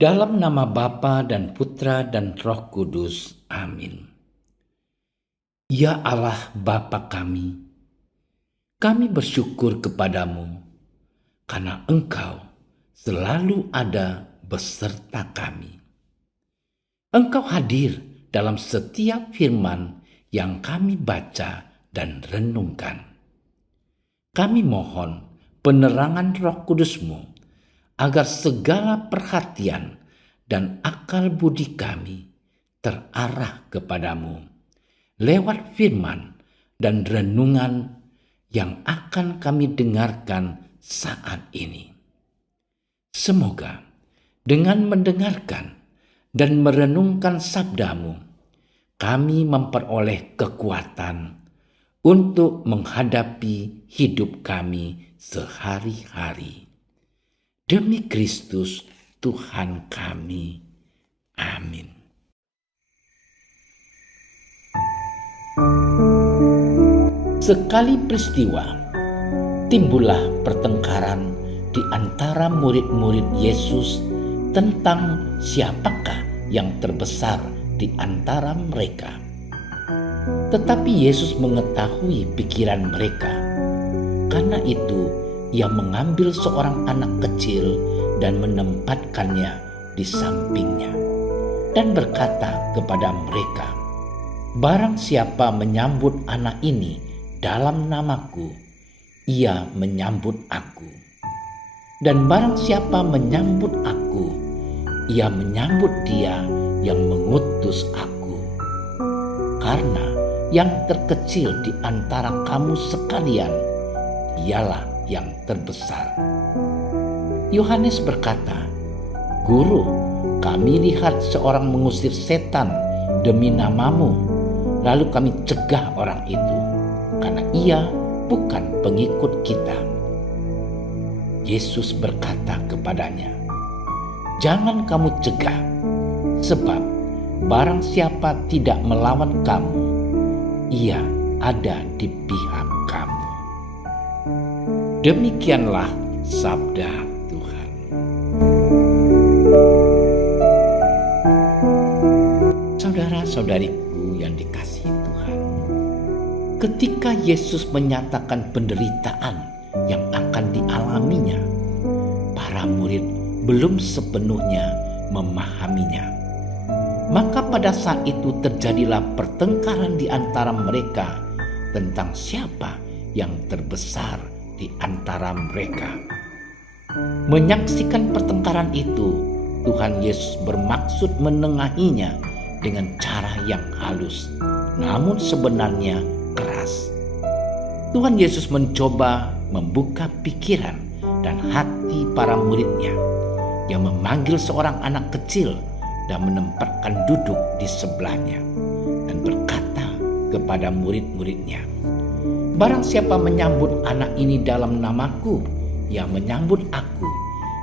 Dalam nama Bapa dan Putra dan Roh Kudus. Amin. Ya Allah Bapa kami bersyukur kepadamu karena Engkau selalu ada beserta kami. Engkau hadir dalam setiap firman yang kami baca dan renungkan. Kami mohon penerangan Roh Kudus-Mu agar segala perhatian dan akal budi kami terarah kepadamu lewat firman dan renungan yang akan kami dengarkan saat ini. Semoga dengan mendengarkan dan merenungkan sabdamu, kami memperoleh kekuatan untuk menghadapi hidup kami sehari-hari. Demi Kristus Tuhan kami. Amin. Sekali peristiwa, timbullah pertengkaran di antara murid-murid Yesus tentang siapakah yang terbesar di antara mereka. Tetapi Yesus mengetahui pikiran mereka. Karena itu, Ia mengambil seorang anak kecil dan menempatkannya di sampingnya dan berkata kepada mereka, "Barang siapa menyambut anak ini dalam namaku, ia menyambut aku. Dan barang siapa menyambut aku, ia menyambut dia yang mengutus aku. Karena yang terkecil di antara kamu sekalian, ialah yang terbesar." Yohanes berkata, "Guru, kami lihat seorang mengusir setan demi namamu, lalu kami cegah orang itu, karena ia bukan pengikut kita." Yesus berkata kepadanya, "Jangan kamu cegah, sebab barang siapa tidak melawan kamu, ia ada di pihak kamu." Demikianlah sabda Tuhan. Saudara-saudariku yang dikasihi Tuhan, ketika Yesus menyatakan penderitaan yang akan dialaminya, para murid belum sepenuhnya memahaminya. Maka pada saat itu terjadilah pertengkaran di antara mereka tentang siapa yang terbesar di antara mereka. Menyaksikan pertengkaran itu, Tuhan Yesus bermaksud menengahinya dengan cara yang halus, namun sebenarnya keras. Tuhan Yesus mencoba membuka pikiran dan hati para muridnya, yang memanggil seorang anak kecil dan menempatkan duduk di sebelahnya dan berkata kepada murid-muridnya, "Barang siapa menyambut anak ini dalam namaku, ia menyambut aku.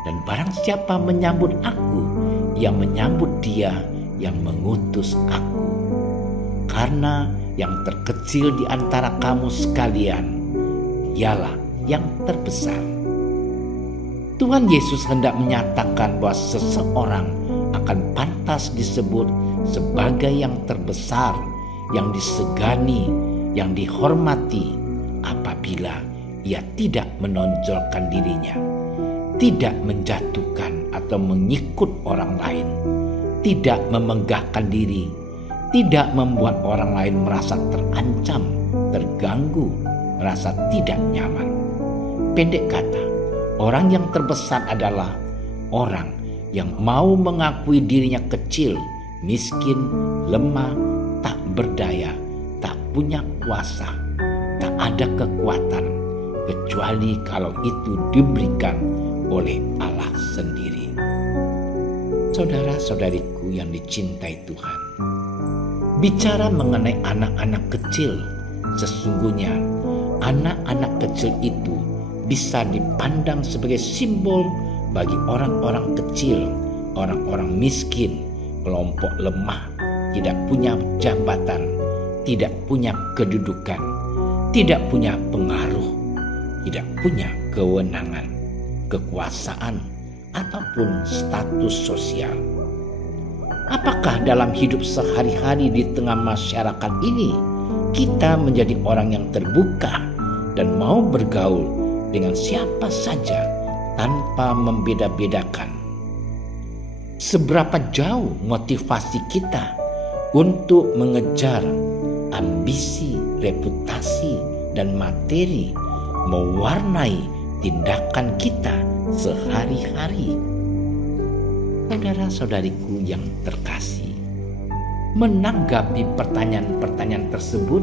Dan barang siapa menyambut aku, ia menyambut dia yang mengutus aku. Karena yang terkecil di antara kamu sekalian, ialah yang terbesar." Tuhan Yesus hendak menyatakan bahwa seseorang akan pantas disebut sebagai yang terbesar, yang disegani, yang dihormati apabila ia tidak menonjolkan dirinya, tidak menjatuhkan atau mengikut orang lain, tidak memegahkan diri, tidak membuat orang lain merasa terancam, terganggu, merasa tidak nyaman. Pendek kata, orang yang terbesar adalah orang yang mau mengakui dirinya kecil, miskin, lemah, tak berdaya, tak punya kuasa, tak ada kekuatan, kecuali kalau itu diberikan oleh Allah sendiri. Saudara-saudariku yang dicintai Tuhan, bicara mengenai anak-anak kecil, sesungguhnya anak-anak kecil itu bisa dipandang sebagai simbol bagi orang-orang kecil, orang-orang miskin, kelompok lemah, tidak punya jabatan, tidak punya kedudukan, tidak punya pengaruh, tidak punya kewenangan, kekuasaan, ataupun status sosial. Apakah dalam hidup sehari-hari di tengah masyarakat ini kita menjadi orang yang terbuka dan mau bergaul dengan siapa saja tanpa membeda-bedakan? Seberapa jauh motivasi kita untuk mengejar ambisi, reputasi, dan materi mewarnai tindakan kita sehari-hari? Saudara-saudariku yang terkasih, menanggapi pertanyaan-pertanyaan tersebut,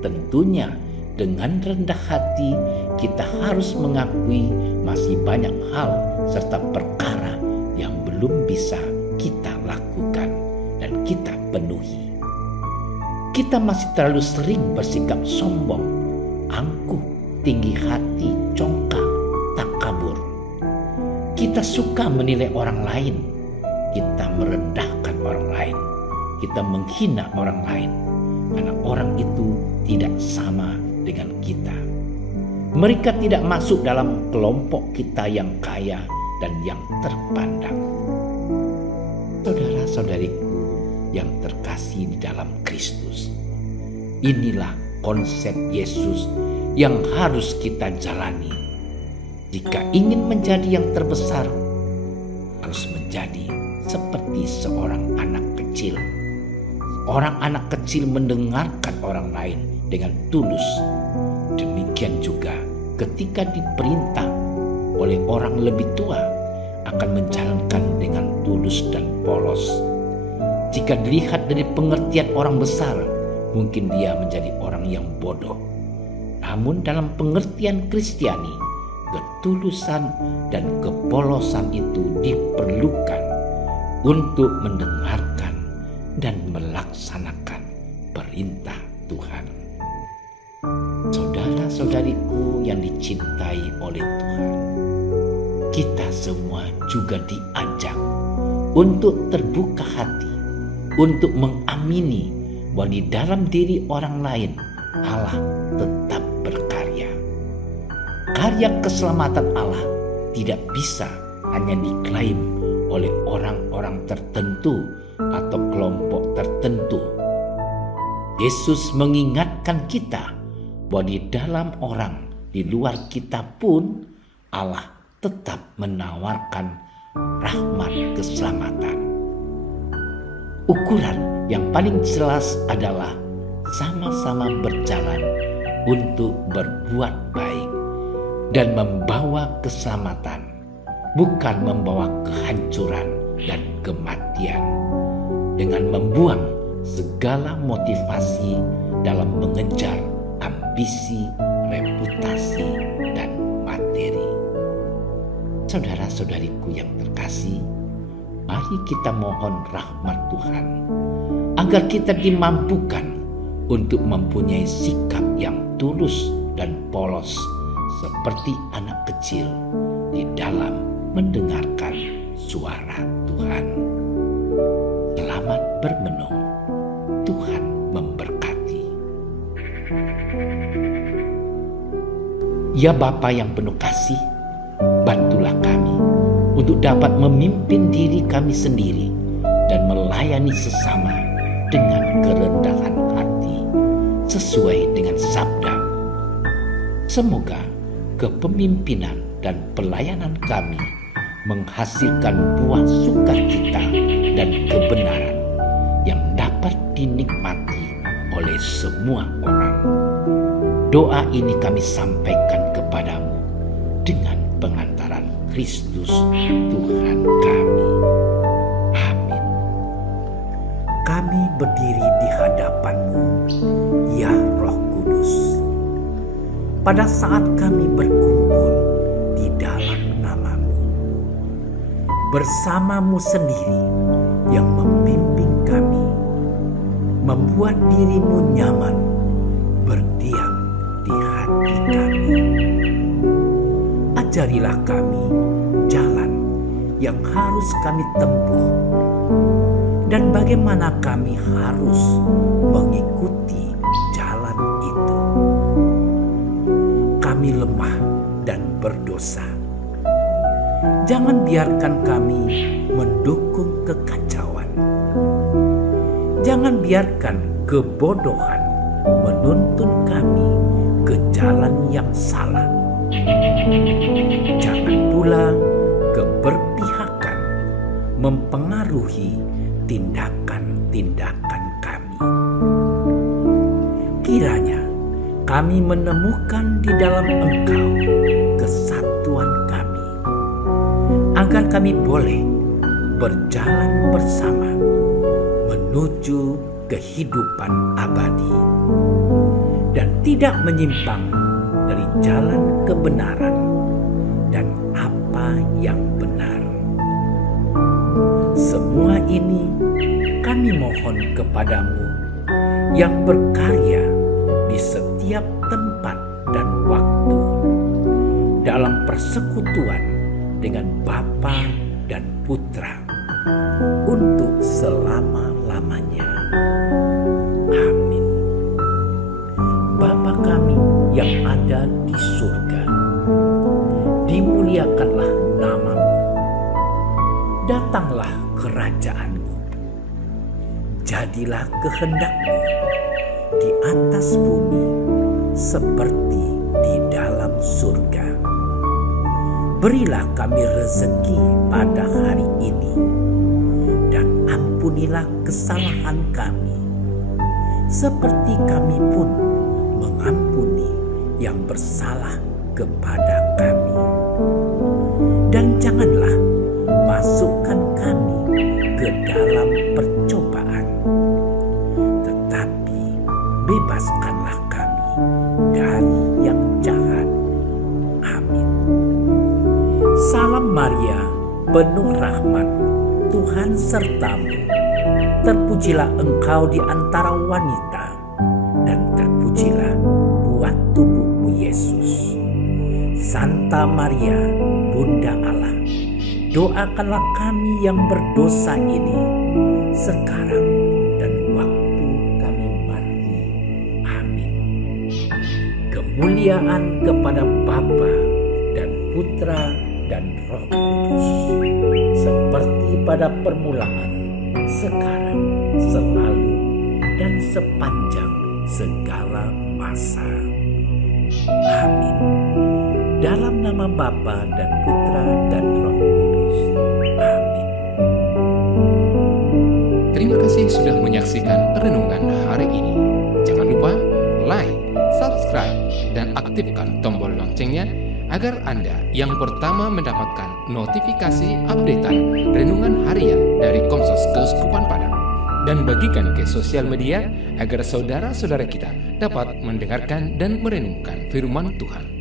tentunya dengan rendah hati kita harus mengakui masih banyak hal serta perkara yang belum bisa kita lakukan dan kita penuhi. Kita masih terlalu sering bersikap sombong, angkuh, tinggi hati, congkak, takabur. Kita suka menilai orang lain, kita merendahkan orang lain, kita menghina orang lain, karena orang itu tidak sama dengan kita. Mereka tidak masuk dalam kelompok kita yang kaya dan yang terpandang. Saudara-saudariku yang terkasih di dalam Kristus, inilah konsep Yesus yang harus kita jalani. Jika ingin menjadi yang terbesar, harus menjadi seperti seorang anak kecil. Orang anak kecil mendengarkan orang lain dengan tulus. Demikian juga ketika diperintah oleh orang lebih tua, akan menjalankan dengan tulus dan polos. Jika dilihat dari pengertian orang besar, mungkin dia menjadi orang yang bodoh. Namun dalam pengertian Kristiani, ketulusan dan kepolosan itu diperlukan untuk mendengarkan dan melaksanakan perintah Tuhan. Saudara-saudariku yang dicintai oleh Tuhan, kita semua juga diajak untuk terbuka hati, untuk mengamini bahwa di dalam diri orang lain Allah tetap berkarya. Karya keselamatan Allah tidak bisa hanya diklaim oleh orang-orang tertentu atau kelompok tertentu. Yesus mengingatkan kita bahwa di dalam orang di luar kita pun Allah tetap menawarkan rahmat keselamatan. Ukuran yang paling jelas adalah sama-sama berjalan untuk berbuat baik dan membawa keselamatan, bukan membawa kehancuran dan kematian, dengan membuang segala motivasi dalam mengejar ambisi, reputasi, dan materi. Saudara-saudariku yang terkasih, mari kita mohon rahmat Tuhan agar kita dimampukan untuk mempunyai sikap yang tulus dan polos seperti anak kecil di dalam mendengarkan suara Tuhan. Selamat bermenung. Tuhan memberkati. Ya Bapa yang penuh kasih, bantulah kami untuk dapat memimpin diri kami sendiri dan melayani sesama dengan kerendahan hati sesuai dengan sabda-Mu. Semoga kepemimpinan dan pelayanan kami menghasilkan buah sukacita dan kebenaran yang dapat dinikmati oleh semua orang. Doa ini kami sampaikan kepadamu dengan pengantaran Kristus Tuhan kami. Amin. Kami berdiri di hadapan-Mu, ya Roh Kudus. Pada saat kami berkumpul di dalam nama-Mu, bersama-Mu sendiri yang membimbing kami, membuat diri-Mu nyaman berdiam di hati kami. Ajarilah kami jalan yang harus kami tempuh dan bagaimana kami harus mengikuti jalan itu. Kami lemah dan berdosa. Jangan biarkan kami mendukung kekacauan. Jangan biarkan kebodohan menuntun kami ke jalan yang salah. Jangan pula keberpihakan mempengaruhi tindakan-tindakan kami. Kiranya kami menemukan di dalam Engkau kesatuan kami, agar kami boleh berjalan bersama menuju kehidupan abadi dan tidak menyimpang dari jalan kebenaran dan apa yang benar. Semua ini kami mohon kepadamu yang berkarya di setiap tempat dan waktu dalam persekutuan dengan Bapa dan Putra untuk selama-lamanya. Amin. Bapa kami yang ada di surga, dimuliakanlah nama-Mu. Datanglah kerajaan-Mu. Jadilah kehendak-Mu di atas bumi seperti di dalam surga. Berilah kami rezeki pada hari ini, dan ampunilah kesalahan kami, seperti kami pun mengampuni yang bersalah kepada kami. Dan janganlah masukkan kami ke dalam percobaan, tetapi bebaskanlah kami dari yang jahat. Amin. Salam Maria, penuh rahmat, Tuhan sertamu. Terpujilah engkau di antara wanita, dan terpujilah buah tubuhmu Yesus. Santa Maria, Bunda Allah, doakanlah kami yang berdosa ini sekarang dan waktu kami mati. Amin. Kemuliaan kepada Bapa dan Putra dan Roh Kudus, seperti pada permulaan, sekarang, selalu, dan sepanjang segala masa. Amin. Dalam nama Bapa dan Putra dan Roh Kudus. Amin. Terima kasih sudah menyaksikan renungan hari ini. Jangan lupa like, subscribe, dan aktifkan tombol loncengnya agar Anda yang pertama mendapatkan notifikasi updatean renungan harian dari Komsos Keuskupan Padang, dan bagikan ke sosial media agar saudara-saudara kita dapat mendengarkan dan merenungkan firman Tuhan.